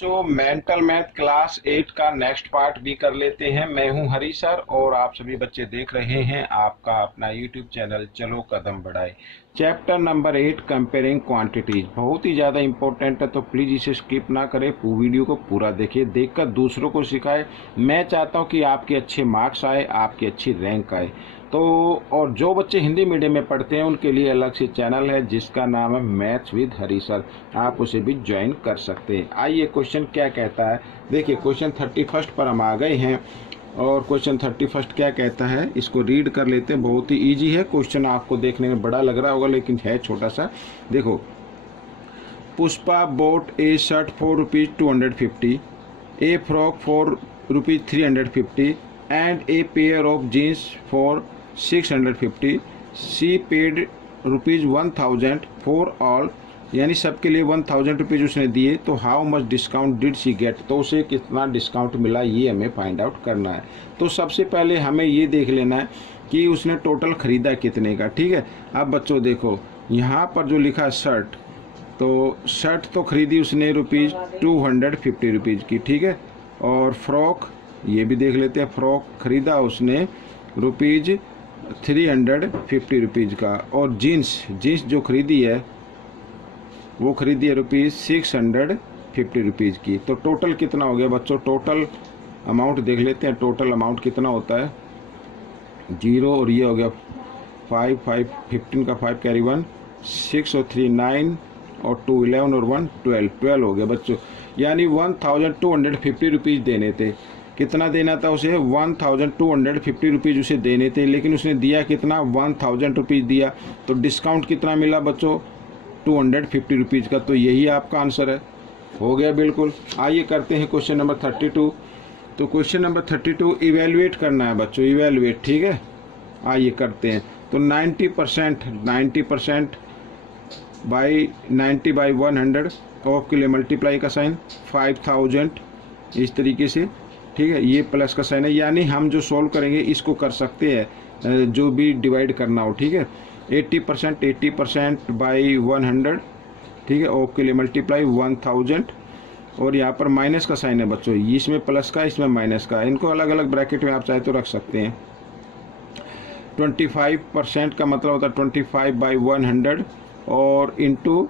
जो mental math class 8 का next part भी कर लेते हैं। मैं हूं हरी सर और आप सभी बच्चे देख रहे हैं आपका अपना यूट्यूब चैनल चलो कदम बढ़ाए। चैप्टर नंबर 8 कंपेयरिंग क्वांटिटीज बहुत ही ज़्यादा इंपॉर्टेंट है, तो प्लीज़ इसे स्किप ना करें, वीडियो को पूरा देखिए, देखकर दूसरों को सिखाए। मैं चाहता हूं कि आपके अच्छे मार्क्स आए, आपकी अच्छी रैंक आए। तो और जो बच्चे हिंदी मीडियम में पढ़ते हैं उनके लिए अलग से चैनल है जिसका नाम है मैथ्स विद हरी सर, आप उसे भी ज्वाइन कर सकते हैं। आइए क्वेश्चन क्या कहता है, देखिए क्वेश्चन 31 पर हम आ गए हैं और क्वेश्चन 31 क्या कहता है इसको रीड कर लेते हैं। बहुत ही इजी है क्वेश्चन, आपको देखने में बड़ा लग रहा होगा लेकिन है छोटा सा। देखो, Pushpa boat A shirt for ₹250, A frock for ₹350 and a pair of jeans for 650. She paid ₹1000 for all, यानी सबके लिए 1000 रुपीज़ उसने दिए। तो how much discount did she get, तो उसे कितना डिस्काउंट मिला ये हमें फाइंड आउट करना है। तो सबसे पहले हमें ये देख लेना है कि उसने टोटल ख़रीदा कितने का। ठीक है, अब बच्चों देखो यहाँ पर जो लिखा है शर्ट, तो शर्ट तो ख़रीदी उसने ₹250 की। ठीक है, और फ्रॉक ये भी देख लेते हैं, फ्रॉक ख़रीदा उसने ₹350 का। और जीन्स जो ख़रीदी है वो ख़रीदी है ₹650 की। तो टोटल कितना हो गया बच्चों, टोटल अमाउंट देख लेते हैं। टोटल अमाउंट कितना होता है, 0 और ये हो गया 5 15 का 5 कैरी 1 6 और 3 9 और 2 11 और 1 12 हो गया बच्चों। यानी ₹1250 देने थे। कितना देना था उसे, ₹1250 उसे देने थे, लेकिन उसने दिया कितना, ₹1000 दिया। तो डिस्काउंट कितना मिला बच्चों, ₹250 का। तो यही आपका आंसर है, हो गया बिल्कुल। आइए करते हैं क्वेश्चन नंबर 32। तो क्वेश्चन नंबर 32 इवेलुएट करना है बच्चों, इवेलुएट। ठीक है, आइए करते हैं। तो 90% बाई 90 बाई 100 ऑफ के लिए मल्टीप्लाई का साइन 5000 इस तरीके से। ठीक है, ये प्लस का साइन है, यानी हम जो सॉल्व करेंगे इसको कर सकते हैं जो भी डिवाइड करना हो। ठीक है, 80% बाई 100। ठीक है, ऑफ के लिए मल्टीप्लाई 1000 और यहाँ पर माइनस का साइन है बच्चों, इसमें प्लस का इसमें माइनस का, इनको अलग अलग ब्रैकेट में आप चाहे तो रख सकते हैं। 25% का मतलब होता है 25 बाई 100 और इंटू,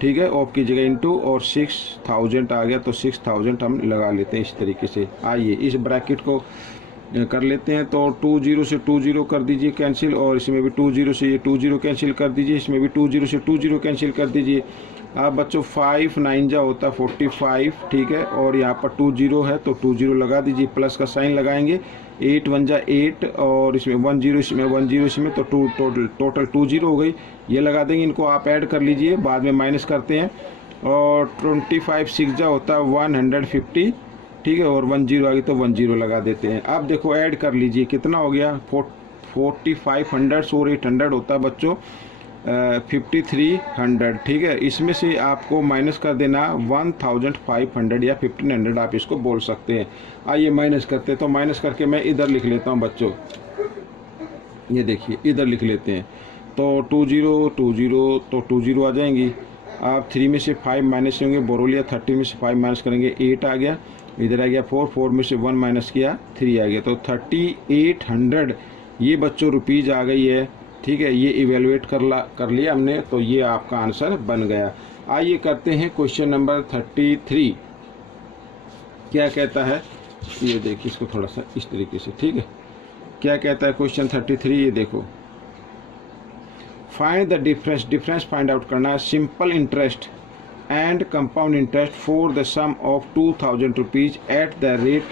ठीक है, ऑफ की जगह इंटू, और 6000 आ गया तो 6000 हम लगा लेते हैं इस तरीके से। आइए इस ब्रैकेट को कर लेते हैं। तो 20 से 20 कर दीजिए कैंसिल, और इसमें भी 20 से ये 20 कैंसिल कर दीजिए, इसमें भी 20 से 20 कैंसिल कर दीजिए। अब बच्चों 5 9 जा होता है 45। ठीक है, और यहाँ पर 20 है तो 20 लगा दीजिए, प्लस का साइन लगाएंगे। 8 1 जा 8 और इसमें 10 इसमें 10 इसमें, तो टोटल 20 हो गई। ये लगा देंगे, इनको आप ऐड कर लीजिए, बाद में माइनस करते हैं। और 25 6 जा होता है 150। ठीक है, और 10 आ गई तो 10 लगा देते हैं। अब देखो ऐड कर लीजिए, कितना हो गया, 4500 और 800 होता है बच्चों 5300। ठीक है, इसमें से आपको माइनस कर देना 1500 या 1500 आप इसको बोल सकते हैं। आइए माइनस करते हैं। तो माइनस करके मैं इधर लिख लेता हूं बच्चों, ये देखिए इधर लिख लेते हैं। तो 20 तो 20 आ जाएंगी। आप 3 में से 5 माइनस होंगे, बोरोलिया 30 में से 5 माइनस करेंगे 8 आ गया, इधर आ गया 4 में से 1 माइनस किया 3 आ गया। तो 3800 ये बच्चों रुपीज़ आ गई है। ठीक है, ये इवेलुएट कर लिया हमने, तो ये आपका आंसर बन गया। आइए करते हैं क्वेश्चन नंबर 33। क्या कहता है, ये देखिए इसको थोड़ा सा इस तरीके से। ठीक है, क्या कहता है क्वेश्चन 33, ये देखो, find the difference find out करना है। Simple interest and compound interest for the sum of 2000 rupees at the rate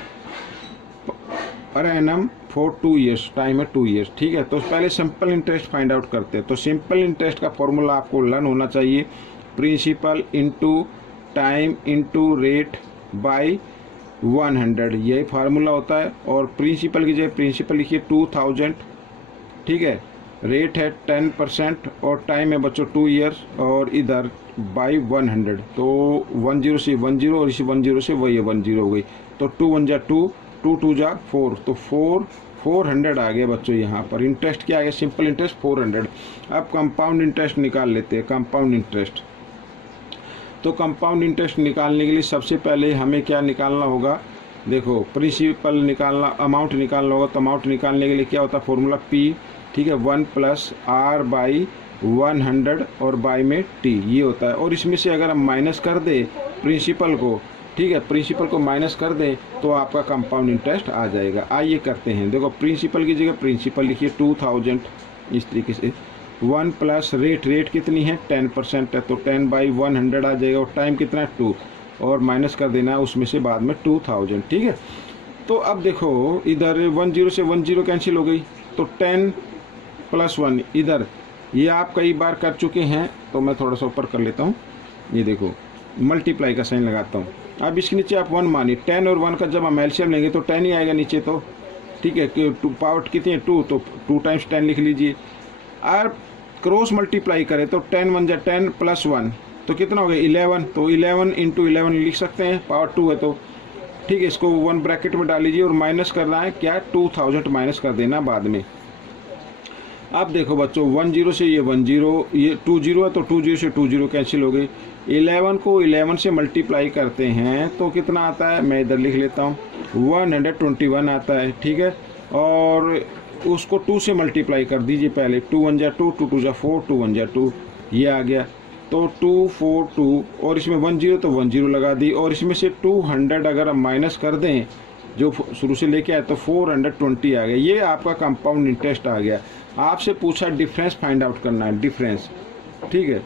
per annum for 2 years, time है 2 ईयर्स। ठीक है, तो पहले सिंपल इंटरेस्ट फाइंड आउट करते हैं। तो सिंपल इंटरेस्ट का फॉर्मूला आपको लर्न होना चाहिए, principal into time into rate by 100, यही फार्मूला होता है। और प्रिंसिपल की जगह प्रिंसिपल लिखिए 2000। ठीक है, रेट है 10% और टाइम है बच्चों 2 ईयर्स, और इधर बाई 100, तो 10 से 10 और इसी 10 से वही 10 हो गई। तो 2 1 जा 2, 2 2 जा 4, तो 400 आ गया बच्चों। यहाँ पर इंटरेस्ट क्या आ गया, सिंपल इंटरेस्ट 400। अब कंपाउंड इंटरेस्ट निकाल लेते हैं। कंपाउंड इंटरेस्ट तो कंपाउंड इंटरेस्ट निकालने के लिए सबसे पहले हमें क्या निकालना होगा, देखो प्रिंसिपल निकालना, अमाउंट निकालना होगा। तो अमाउंट निकालने के लिए क्या होता है फॉर्मूला P, ठीक है, 1 + R/100 और बाई में T, ये होता है। और इसमें से अगर हम माइनस कर दें प्रिंसिपल को, ठीक है, प्रिंसिपल को माइनस कर दें तो आपका कंपाउंड इंटरेस्ट आ जाएगा। आइए करते हैं, देखो प्रिंसिपल की जगह प्रिंसिपल लिखिए 2000, इस तरीके से 1 प्लस रेट कितनी है 10% है, तो 10/100 आ जाएगा। और टाइम कितना है 2, और माइनस कर देना है उसमें से बाद में 2000, ठीक है। तो अब देखो इधर 10 से 10 कैंसिल हो गई, तो 10 + 1 इधर, ये आप कई बार कर चुके हैं, तो मैं थोड़ा सा ऊपर कर लेता हूँ। ये देखो मल्टीप्लाई का साइन लगाता हूँ। अब इसके नीचे आप 1 मानिए, 10 और 1 का जब हम एलसीएम लेंगे तो 10 ही आएगा नीचे, तो ठीक है कि पावर कितनी है 2, तो 2 × 10 लिख लीजिए। और क्रॉस मल्टीप्लाई करें तो 10 × 1 = 10 + 1 तो कितना हो गया 11, तो 11 × 11 लिख सकते हैं, पावर 2 है तो ठीक है। इसको 1 ब्रैकेट में डाल लीजिए और माइनस करना है क्या 2000 माइनस कर देना बाद में। अब देखो बच्चों 10 से ये 10, ये 20 है तो 20 से 20 कैंसिल हो गई। 11 को 11 से मल्टीप्लाई करते हैं तो कितना आता है, मैं इधर लिख लेता हूँ 121 आता है, ठीक है। और उसको 2 से मल्टीप्लाई कर दीजिए पहले, 2 × 1 = 2, 2 × 2 = 4, 2 × 1 = 2, ये आ गया। तो 242 और इसमें 10 तो 10 लगा दी, और इसमें से 200 अगर हम माइनस कर दें जो शुरू से लेके आए तो 420 आ गया। ये आपका कंपाउंड इंटरेस्ट आ गया। आपसे पूछा डिफरेंस फाइंड आउट करना है, डिफरेंस, ठीक है,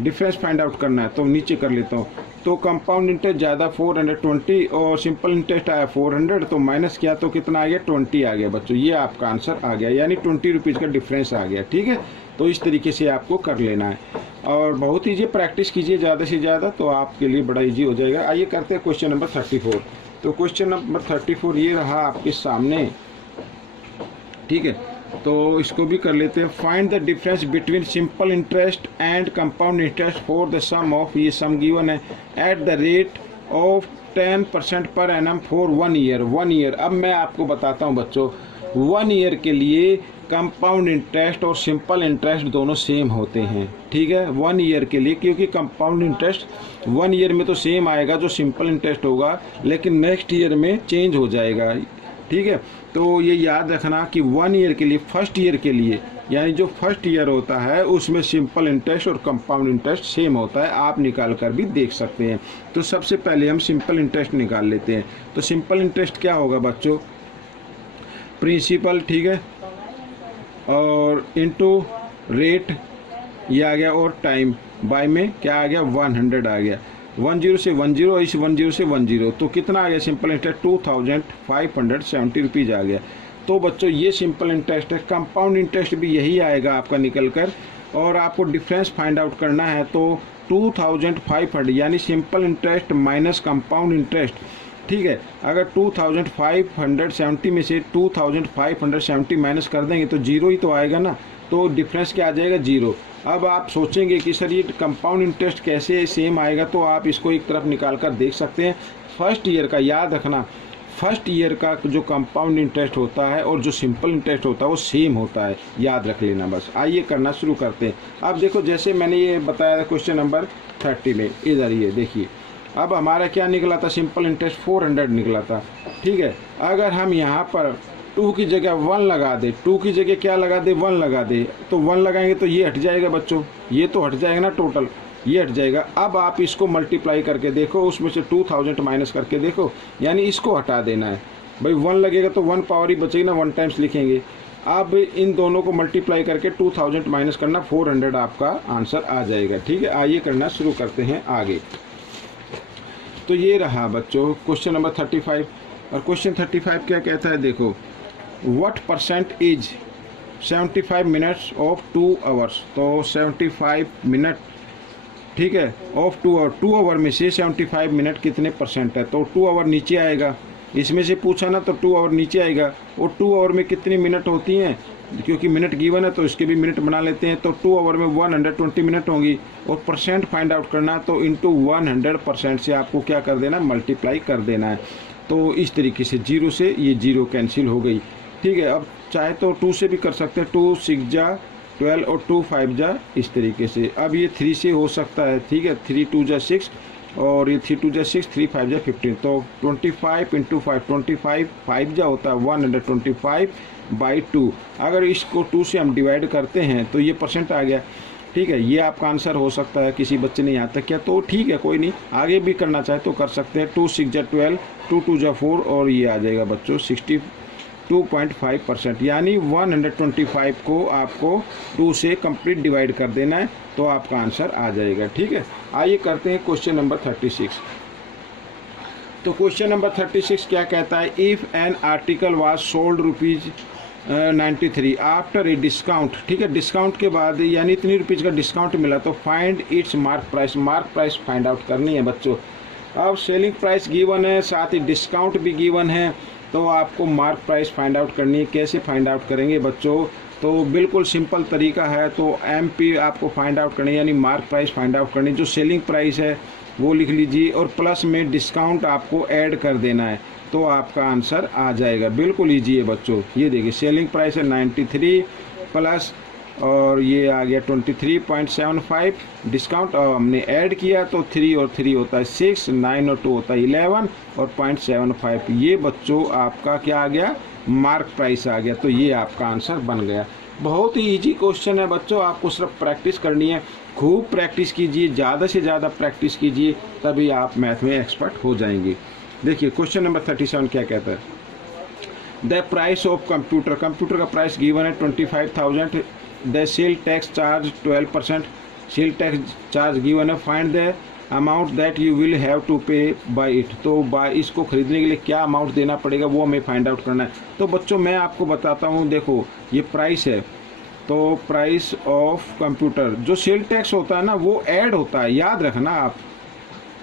डिफरेंस फाइंड आउट करना है। तो नीचे कर लेता हूँ, तो कंपाउंड इंटरेस्ट ज़्यादा 420 और सिंपल इंटरेस्ट आया 400, तो माइनस किया तो कितना आ गया 20 आ गया बच्चों। ये आपका आंसर आ गया, यानी 20 रुपीज़ का डिफरेंस आ गया, ठीक है। तो इस तरीके से आपको कर लेना है, और बहुत ईजी, प्रैक्टिस कीजिए ज़्यादा से ज़्यादा तो आपके लिए बड़ा ईजी हो जाएगा। आइए करते हैं क्वेश्चन नंबर 34। तो क्वेश्चन नंबर 34 ये रहा आपके सामने, ठीक है। तो इसको भी कर लेते हैं। Find the difference between simple interest and compound interest for the sum of, ये सम गिवन है, at the rate of 10% per annum for 1 year. 1 year, अब मैं आपको बताता हूँ बच्चों, 1 ईयर के लिए कंपाउंड इंटरेस्ट और सिंपल इंटरेस्ट दोनों सेम होते हैं, ठीक है। 1 ईयर के लिए, क्योंकि कंपाउंड इंटरेस्ट 1 ईयर में तो सेम आएगा जो सिंपल इंटरेस्ट होगा, लेकिन नेक्स्ट ईयर में चेंज हो जाएगा, ठीक है। तो ये याद रखना कि 1 ईयर के लिए, फर्स्ट ईयर के लिए, यानी जो फर्स्ट ईयर होता है उसमें सिंपल इंटरेस्ट और कंपाउंड इंटरेस्ट सेम होता है। आप निकाल कर भी देख सकते हैं। तो सबसे पहले हम सिंपल इंटरेस्ट निकाल लेते हैं। तो सिंपल इंटरेस्ट क्या होगा बच्चों, प्रिंसिपल, ठीक है, और इनटू रेट ये आ गया, और टाइम बाय में क्या आ गया 100 आ गया। 10 से 10 और इस 10 से 10, तो कितना आ गया सिंपल इंटरेस्ट 2570 रुपीज़ आ गया। तो बच्चों ये सिंपल इंटरेस्ट है। कंपाउंड इंटरेस्ट भी यही आएगा आपका निकल कर, और आपको डिफरेंस फाइंड आउट करना है। तो 2500 यानी simple interest minus compound interest, ठीक है। अगर 2570 में से 2570 माइनस कर देंगे तो 0 ही तो आएगा ना, तो डिफरेंस क्या आ जाएगा 0। अब आप सोचेंगे कि सर ये कंपाउंड इंटरेस्ट कैसे सेम आएगा, तो आप इसको एक तरफ निकाल कर देख सकते हैं। फर्स्ट ईयर का याद रखना, फर्स्ट ईयर का जो कंपाउंड इंटरेस्ट होता है और जो सिंपल इंटरेस्ट होता है वो सेम होता है, याद रख लेना बस। आइए करना शुरू करते हैं। अब देखो जैसे मैंने ये बताया था क्वेश्चन नंबर 30 में, इधर ये देखिए, अब हमारा क्या निकला था, सिंपल इंटरेस्ट 400 निकला था, ठीक है। अगर हम यहाँ पर 2 की जगह 1 लगा दे, 2 की जगह क्या लगा दे 1 लगा दे, तो 1 लगाएंगे तो ये हट जाएगा बच्चों, ये तो हट जाएगा ना, टोटल ये हट जाएगा। अब आप इसको मल्टीप्लाई करके देखो, उसमें से 2000 माइनस करके देखो, यानी इसको हटा देना है भाई। 1 लगेगा तो 1 पावर ही बचेगी ना, 1 टाइम्स लिखेंगे। अब इन दोनों को मल्टीप्लाई करके 2000 माइनस करना, 400 आपका आंसर आ जाएगा, ठीक है। आइए करना शुरू करते हैं आगे। तो ये रहा बच्चों क्वेश्चन नंबर 35, और क्वेश्चन 35 क्या कहता है, देखो what percent is 75 minutes of 2 hours. तो 75 मिनट, ठीक है, ऑफ 2 आवर, 2 आवर में से 75 मिनट कितने परसेंट है, तो 2 आवर नीचे आएगा, इसमें से पूछा ना तो 2 आवर नीचे आएगा। और 2 आवर में कितनी मिनट होती हैं, क्योंकि मिनट गिवन है तो इसके भी मिनट बना लेते हैं। तो 2 आवर में 120 मिनट होंगी, और परसेंट फाइंड आउट करना, तो इंटू 100% से आपको क्या कर देना, मल्टीप्लाई कर देना है। तो इस तरीके से 0 से ये 0 कैंसिल हो गई, ठीक है। अब चाहे तो 2 से भी कर सकते हैं, 2 6 जा 12 और 2 5 जा इस तरीके से। अब ये 3 से हो सकता है, ठीक है, 3 2 जा 6 और ये 3 2 जा 6, 3 5 जा 15, तो 25 इंटू 5, 25 5 जा होता है 125/2। अगर इसको 2 से हम डिवाइड करते हैं तो ये परसेंट आ गया, ठीक है। ये आपका आंसर हो सकता है, किसी बच्चे ने यहाँ तक किया तो ठीक है, कोई नहीं, आगे भी करना चाहे तो कर सकते हैं। 2 6 जा 12, 2 2 जा 4 और ये आ जाएगा बच्चों 62.5%, यानी 125 को आपको 2 से कंप्लीट डिवाइड कर देना है तो आपका आंसर आ जाएगा, ठीक है। आइए करते हैं क्वेश्चन नंबर 36। तो क्वेश्चन नंबर 36 क्या कहता है, if an article was sold ₹93 after a discount, ठीक है, डिस्काउंट के बाद यानी इतनी रुपीज़ का डिस्काउंट मिला तो find its mark price, mark price find out करनी है बच्चों। अब सेलिंग प्राइस गिवन है, साथ ही डिस्काउंट भी गिवन है, तो आपको मार्क प्राइस फाइंड आउट करनी है। कैसे फाइंड आउट करेंगे बच्चों, तो बिल्कुल सिंपल तरीका है। तो MP आपको फाइंड आउट करनी है, यानी मार्क प्राइस फाइंड आउट करनी है। जो सेलिंग प्राइस है वो लिख लीजिए और प्लस में डिस्काउंट आपको ऐड कर देना है तो आपका आंसर आ जाएगा। बिल्कुल ईजी है बच्चों। ये देखिए सेलिंग प्राइस है 93 प्लस और ये आ गया 23.75 डिस्काउंट, और हमने ऐड किया तो 3 और 3 होता है 6, 9 और 2 होता है 11 और 0.75, ये बच्चों आपका क्या आ गया, मार्क प्राइस आ गया। तो ये आपका आंसर बन गया। बहुत ही इजी क्वेश्चन है बच्चों, आपको सिर्फ प्रैक्टिस करनी है, खूब प्रैक्टिस कीजिए, ज़्यादा से ज़्यादा प्रैक्टिस कीजिए, तभी आप मैथ में एक्सपर्ट हो जाएंगे। देखिए क्वेश्चन नंबर 37 क्या कहता है, the price of computer, computer का प्राइस गिवन है 25,000, the sale tax charge 12%, sale tax charge given है, find the amount that you will have to pay buy it, तो बाय इसको खरीदने के लिए क्या अमाउंट देना पड़ेगा वो हमें फाइंड आउट करना है। तो बच्चों मैं आपको बताता हूँ, देखो ये प्राइस है, तो प्राइस ऑफ कंप्यूटर, जो सेल टैक्स होता है ना वो ऐड होता है, याद रखना आप,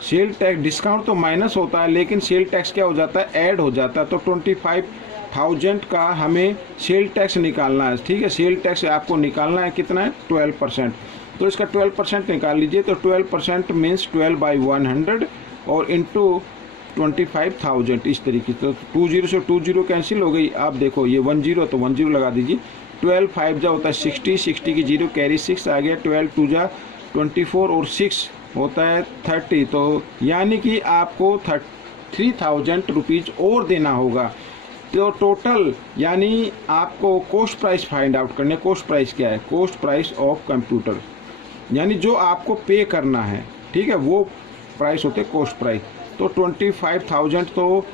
सेल टैक्स डिस्काउंट तो माइनस होता है लेकिन सेल टैक्स क्या हो जाता है, ऐड हो जाता है। तो 25,000 का हमें सेल टैक्स निकालना है, ठीक है, सेल टैक्स आपको निकालना है, कितना है 12%, तो इसका 12% निकाल लीजिए। तो 12% मीन्स 12/100 और इंटू 25,000 इस तरीके से। तो 20 से 20 कैंसिल हो गई। आप देखो ये 10 तो 10 लगा दीजिए, 12 5 जा होता है 60, 60 की 0 कैरी 6 आ गया, 12 2 जा 24 और 6 होता है 30, तो यानी कि आपको 3,000 रुपीज़ और देना होगा। तो टोटल यानी आपको कॉस्ट प्राइस फाइंड आउट करने, कॉस्ट प्राइस क्या है, कॉस्ट प्राइस ऑफ कंप्यूटर, यानी जो आपको पे करना है, ठीक है, वो प्राइस होते कॉस्ट प्राइस। तो 25,000 तो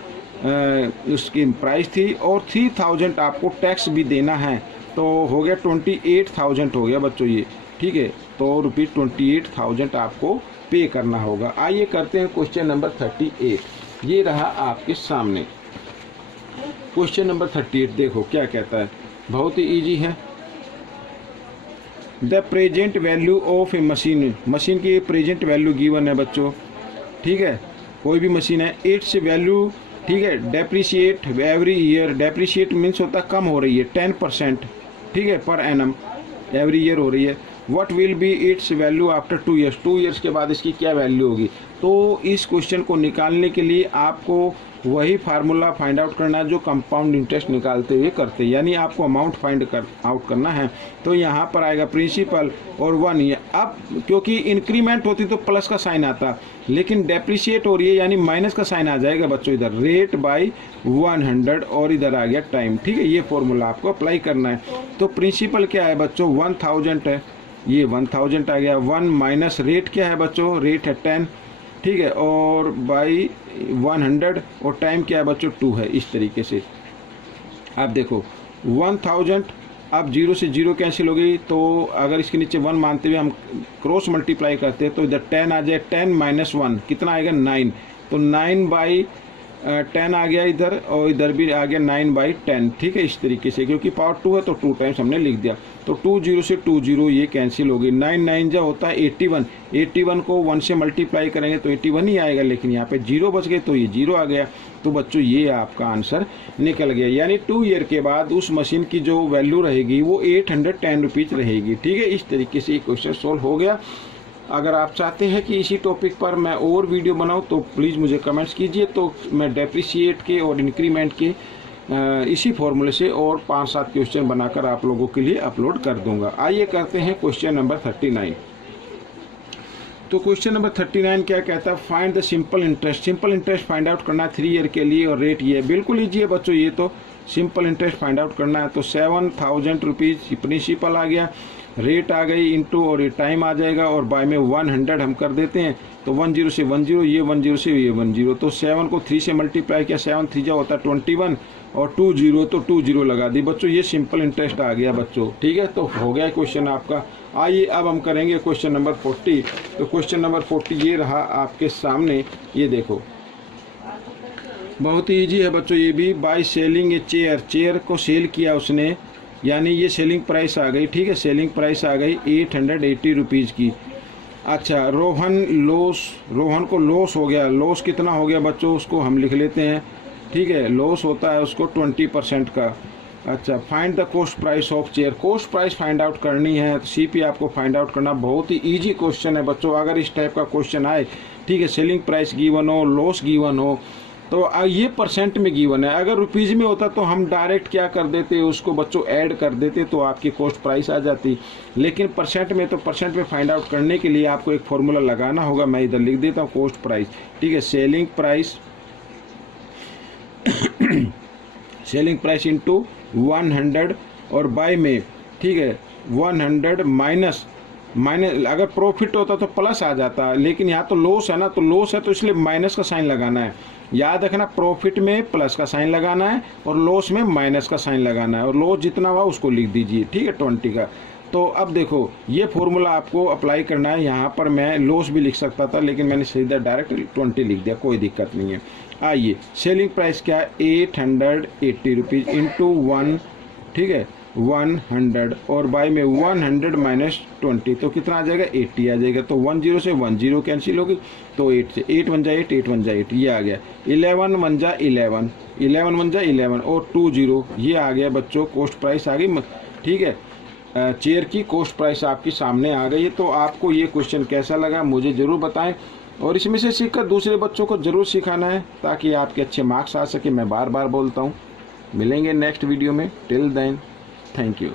उसकी प्राइस थी और 3,000 आपको टैक्स भी देना है, तो हो गया 28,000 हो गया बच्चों ये, ठीक है। तो ₹28,000 आपको पे करना होगा। आइए करते हैं क्वेश्चन नंबर 38, ये रहा आपके सामने क्वेश्चन नंबर 38। देखो क्या कहता है, बहुत ही इजी है। The present value of A machine, machine की प्रेजेंट वैल्यू गिवन है बच्चों, ठीक है, कोई भी मशीन है, इट्स वैल्यू, ठीक है, depreciate every year, depreciate means होता है कम हो रही है 10%, ठीक है, पर एनम एवरी ईयर हो रही है। What will be it's value after 2 years, 2 years के बाद इसकी क्या वैल्यू होगी। तो इस क्वेश्चन को निकालने के लिए आपको वही फार्मूला फाइंड आउट करना है जो कंपाउंड इंटरेस्ट निकालते हुए करते हैं, यानी आपको अमाउंट फाइंड आउट करना है। तो यहाँ पर आएगा प्रिंसिपल और 1 ईयर। अब क्योंकि इंक्रीमेंट होती तो प्लस का साइन आता, लेकिन डेप्रिशिएट हो रही है यानी माइनस का साइन आ जाएगा बच्चों, इधर रेट बाई 100 और इधर आ गया टाइम, ठीक है, ये फॉर्मूला आपको अप्लाई करना है। तो प्रिंसिपल क्या है बच्चों 1000 है, ये 1000 आ गया, 1 माइनस रेट क्या है बच्चों, रेट है 10, ठीक है, और बाई 100 और टाइम क्या है बच्चों 2 है। इस तरीके से आप देखो 1000, अब 0 से 0 कैंसिल हो गई, तो अगर इसके नीचे 1 मानते हुए हम क्रॉस मल्टीप्लाई करते हैं तो इधर 10 आ जाए, 10 माइनस 1 कितना आएगा 9, तो 9/10 आ गया इधर, और इधर भी आ गया 9/10, ठीक है, इस तरीके से, क्योंकि पावर 2 है तो 2 टाइम्स हमने लिख दिया। तो 20 से 20 ये कैंसिल हो गई, 9 9 जा होता है 81, 81 को 1 से मल्टीप्लाई करेंगे तो 81 ही आएगा, लेकिन यहाँ पे 0 बच गए तो ये 0 आ गया। तो बच्चों ये आपका आंसर निकल गया, यानी 2 ईयर के बाद उस मशीन की जो वैल्यू रहेगी वो 810 रुपीज़ रहेगी, ठीक है। इस तरीके से ये क्वेश्चन सोल्व हो गया। अगर आप चाहते हैं कि इसी टॉपिक पर मैं और वीडियो बनाऊं तो प्लीज़ मुझे कमेंट्स कीजिए, तो मैं डेप्रिशिएट के और इंक्रीमेंट के इसी फॉर्मूले से और 5-7 क्वेश्चन बनाकर आप लोगों के लिए अपलोड कर दूंगा। आइए करते हैं क्वेश्चन नंबर 39। तो क्वेश्चन नंबर 39 क्या कहता है, find the simple interest. Simple interest find out करना है 3 ईयर के लिए और रेट ये है। बिल्कुल ईजी है बच्चों, ये तो सिंपल इंटरेस्ट फाइंड आउट करना है। तो 7,000 रुपीज़ प्रिंसिपल आ गया, रेट आ गई इंटू और ये टाइम आ जाएगा और बाय में 100 हम कर देते हैं। तो 10 से 10, ये 10 से ये 10। तो 7 को 3 से मल्टीप्लाई किया, 7 3 जा होता है 21 और 20 तो 20 लगा दी बच्चों। ये सिंपल इंटरेस्ट आ गया बच्चों, ठीक है। तो हो गया क्वेश्चन आपका। आइए अब हम करेंगे क्वेश्चन नंबर 40। तो क्वेश्चन नंबर 40 ये रहा आपके सामने, ये देखो बहुत ही ईजी है बच्चों ये भी। By selling a chair, chair को सेल किया उसने, यानी ये सेलिंग प्राइस आ गई, ठीक है। सेलिंग प्राइस आ गई 880 रुपीज़ की। अच्छा, रोहन को लॉस हो गया। लॉस कितना हो गया बच्चों, उसको हम लिख लेते हैं, ठीक है। लॉस होता है उसको 20% का। अच्छा, find the cost price of chair. Cost price find out करनी है, तो CP आपको फाइंड आउट करना। बहुत ही ईजी क्वेश्चन है बच्चों। अगर इस टाइप का क्वेश्चन आए, ठीक है, सेलिंग प्राइस गिवन हो, लॉस गिवन हो, तो ये परसेंट में गिवन है। अगर रुपीज़ में होता तो हम डायरेक्ट क्या कर देते, उसको बच्चों ऐड कर देते तो आपकी कॉस्ट प्राइस आ जाती। लेकिन परसेंट में, तो परसेंट में फाइंड आउट करने के लिए आपको एक फॉर्मूला लगाना होगा। मैं इधर लिख देता हूँ कॉस्ट प्राइस, ठीक है। Selling price selling price into 100 और बाय में, ठीक है, 100 माइनस अगर प्रॉफिट होता तो प्लस आ जाता, लेकिन यहाँ तो लॉस है ना, तो लॉस है तो इसलिए माइनस का साइन लगाना है। याद रखना, प्रॉफिट में प्लस का साइन लगाना है और लॉस में माइनस का साइन लगाना है, और लॉस जितना हुआ उसको लिख दीजिए, ठीक है, 20 का। तो अब देखो ये फॉर्मूला आपको अप्लाई करना है। यहाँ पर मैं लॉस भी लिख सकता था, लेकिन मैंने सीधा डायरेक्ट 20 लिख दिया, कोई दिक्कत नहीं है। आइए, सेलिंग प्राइस क्या है, 880 रुपीज़ इंटू 1, ठीक है, 100 और बाय में 100 माइनस 20, तो कितना आ जाएगा, 80 आ जाएगा। तो 10 से 10 कैंसिल होगी, तो 8 से 8 1 जा 8, 8 1 जा 8, ये आ गया। 11 1 जा 11, 11 1 जा 11 और 20, ये आ गया बच्चों। कॉस्ट प्राइस आ गई, ठीक है। चेयर की कॉस्ट प्राइस आपकी सामने आ गई है। तो आपको ये क्वेश्चन कैसा लगा मुझे ज़रूर बताएं, और इसमें से सीखकर दूसरे बच्चों को ज़रूर सिखाना है ताकि आपके अच्छे मार्क्स आ सके। मैं बार बार बोलता हूँ, मिलेंगे नेक्स्ट वीडियो में। Till then, thank you.